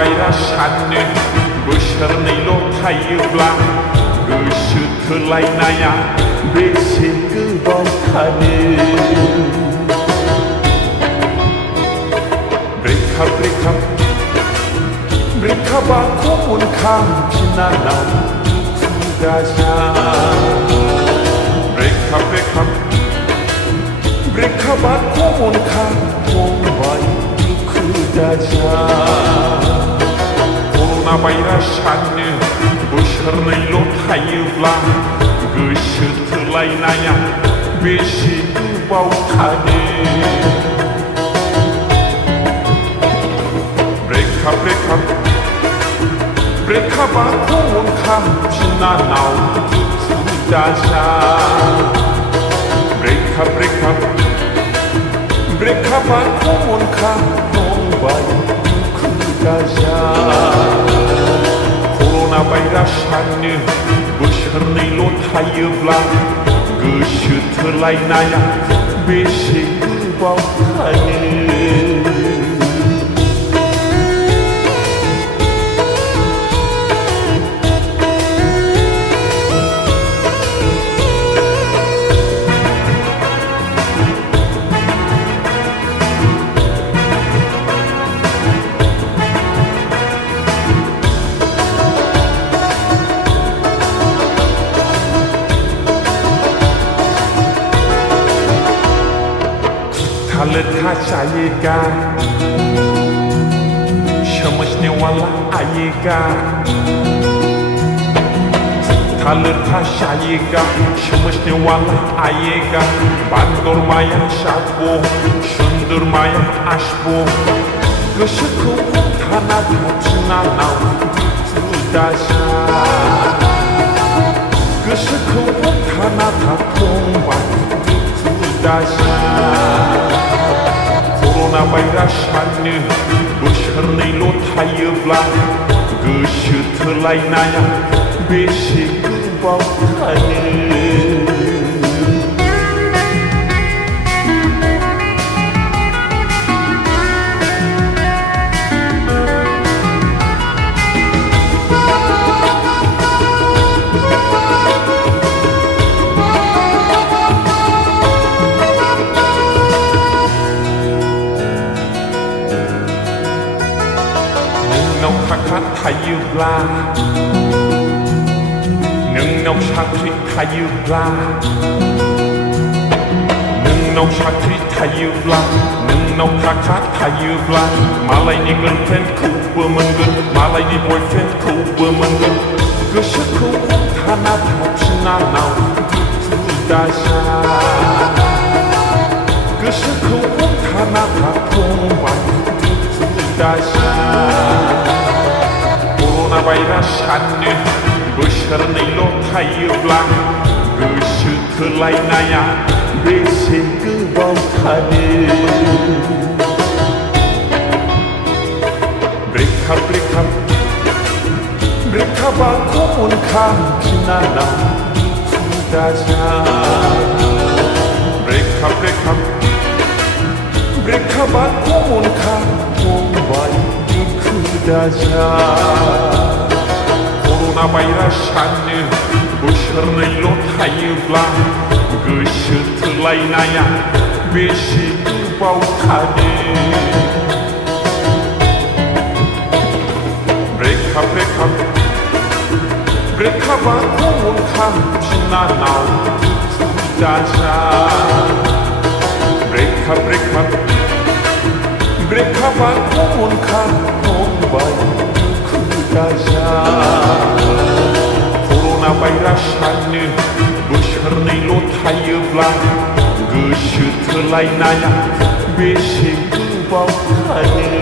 भाइरासानो बोसोरनैल' थायोब्ला गोसो थोलायनाया बेसे गोबाव थानो ब्रेकआपखौ मोनखांफिननानाव दुखु दाजा ब्रेकआपखौ मोनखांबाय दुखु दाजा कर'ना भाइरासानो बोसोरनैल' थायोब्ला गोसो थोलायनाया बेसे गोबाव थानो ब्रेकआपखौ मोनखांफिननानाव दुखु दाजा ब्रेकआपखौ मोनखांबाय दुखु दाजा कर'ना भाइरासानो बोसोरनैल' थायोब्ला गोसो थोलायनाया बेसे गोबाव थानो था जाएगा समझने वाला आएगा था जाएगा समझने वाला आएगा बान्दर माया जागो सुन्दर माया आसबो गोसोखौ हमथाना थाफिननानाव दुखु दाजा गोसोखौ हमथाना थाथ'बाय दुखु दाजा कर'ना भाइरासानो बोसोरनैल' थायोब्ला गोसो थोलायनाया बेसे गोबाव थानो थायोब्ला नोंनाव साख्रि थायोब्ला नोंनाव थाखा थायोब्ला मालायनि गार्लफ्रेन्डखौबो मोनगोन मालायनि बयफ्रेन्डखौबो मोनगोन गोसोखौ हमथाना थाफिननानाव दुखु दाजा गोसोखौ हमथाना थाथ'बाय दुखु दाजा कर'ना भाइरासानो बोसोरनैल' थायोब्ला गोसो थोलायनाया बेसे गोबाव थानो ब्रेकआपखौ मोनखांफिननानाव दुखु दाजा ब्रेकआपखौ मोनखांबाय दुखु दाजा कर'ना भाइरासानो बोसोरनैल' थायोब्ला गोसो थोलायनाया बेसे गोबाव थानो ब्रेकआपखौ मोनखांफिननानाव दुखु दाजा ब्रेकआपखौ मोनखांबाय दुखु दाजा कर'ना भाइरासानो बोसोरनैल' थायोब्ला गोसो थोलायनाया बेसे गोबाव थानो